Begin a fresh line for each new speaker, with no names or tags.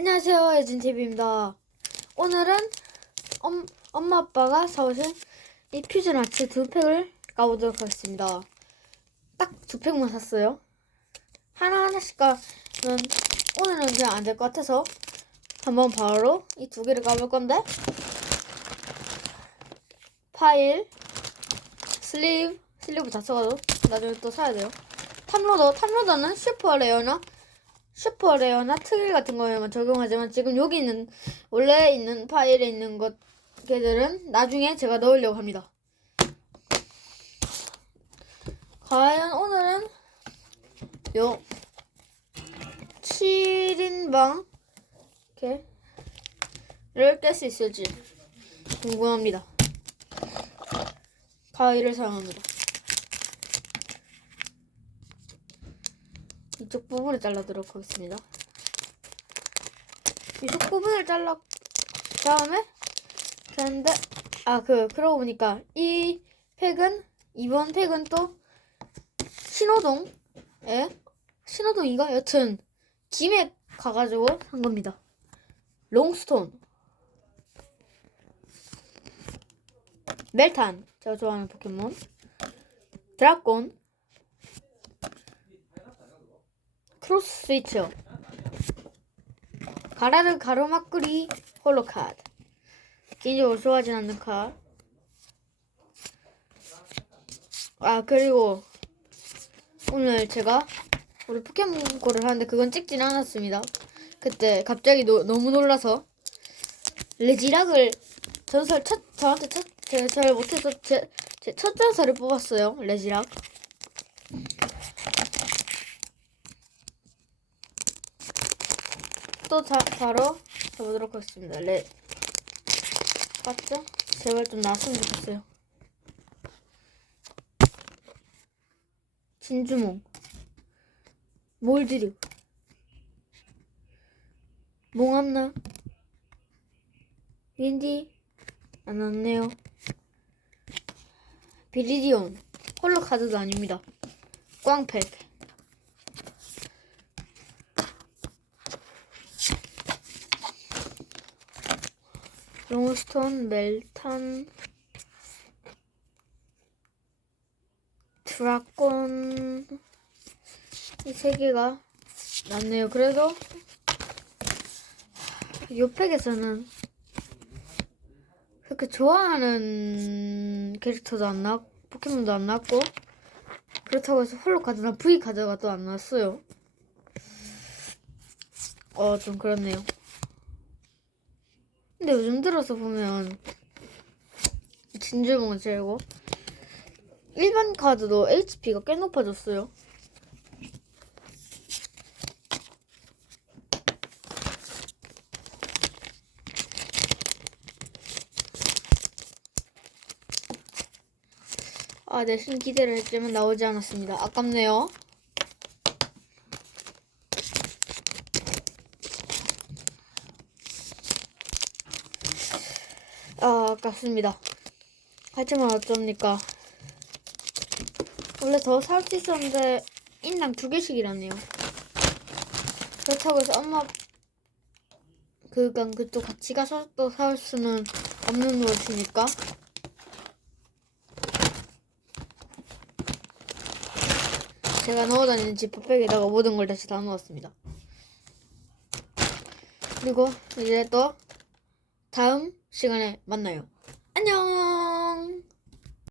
안녕하세요, 예진TV입니다. 오늘은 엄, 엄마 아빠가 사오신 이 퓨전 아치 두 팩을 까보도록 하겠습니다. 딱 두 팩만 샀어요. 하나하나씩 까면 오늘은 그냥 안 될 것 같아서 한번 바로 이 두 개를 까볼 건데 파일, 슬리브, 슬리브 다 써가지고 나중에 또 사야 돼요. 탑로더, 탑로더는 슈퍼 레어나 슈퍼 레어나 특일 같은 거에만 적용하지만 지금 여기 있는 원래 있는 파일에 있는 것 걔들은 나중에 제가 넣으려고 합니다. 과연 오늘은 요 7인방 이렇게를 깰 수 있을지 궁금합니다. 가위를 사용합니다. 이쪽 부분을 잘라도록 하겠습니다. 이쪽 부분을 잘라 다음에 그런데 아 그 그러고 보니까 이 팩은 이번 팩은 또 신호동 에 신호동인가? 여튼 김에 가가지고 산 겁니다. 롱스톤. 멜탄. 제가 좋아하는 포켓몬. 드라곤 크로스 스위처 가라르 가로막구리 홀로 카드. 개인적으로 좋아하진 않는 카드. 아 그리고 오늘 제가 우리 포켓몬고를 하는데 그건 찍진 않았습니다. 그때 갑자기 노, 너무 놀라서 레지락을 전설 첫 저한테 첫 제가 잘 못해서 제첫 전설을 뽑았어요. 레지락 또 자, 바로 가보도록 하겠습니다. 레 맞죠? 제발 좀 나왔으면 좋겠어요. 진주몽 몰드류 몽암나 윈디 안 왔네요. 비리디온 홀로 카드도 아닙니다. 꽝팩 롱스톤, 멜탄, 드라곤 이세 개가 났네요. 그래도 요 팩에서는 그렇게 좋아하는 캐릭터도 안 나왔고 포켓몬도 안 나왔고 그렇다고 해서 홀로 카드나 V 카드가 또 안 나왔어요. 어 좀 그렇네요. 근데 요즘 들어서 보면 진주몽은 제고 일반 카드도 HP가 꽤 높아졌어요. 아, 내신 기대를 했지만 나오지 않았습니다. 아깝네요. 아, 아깝습니다. 하지만 어쩝니까. 원래 더 살 수 있었는데, 인당 두 개씩이라네요. 그렇다고 해서 엄마, 그니까 그또 같이 가서 또 사올 수는 없는 것이니까. 제가 넣어 다니는 지퍼백에다가 모든 걸 다시 다 넣었습니다. 그리고 이제 또 다음 시간에 만나요. 안녕!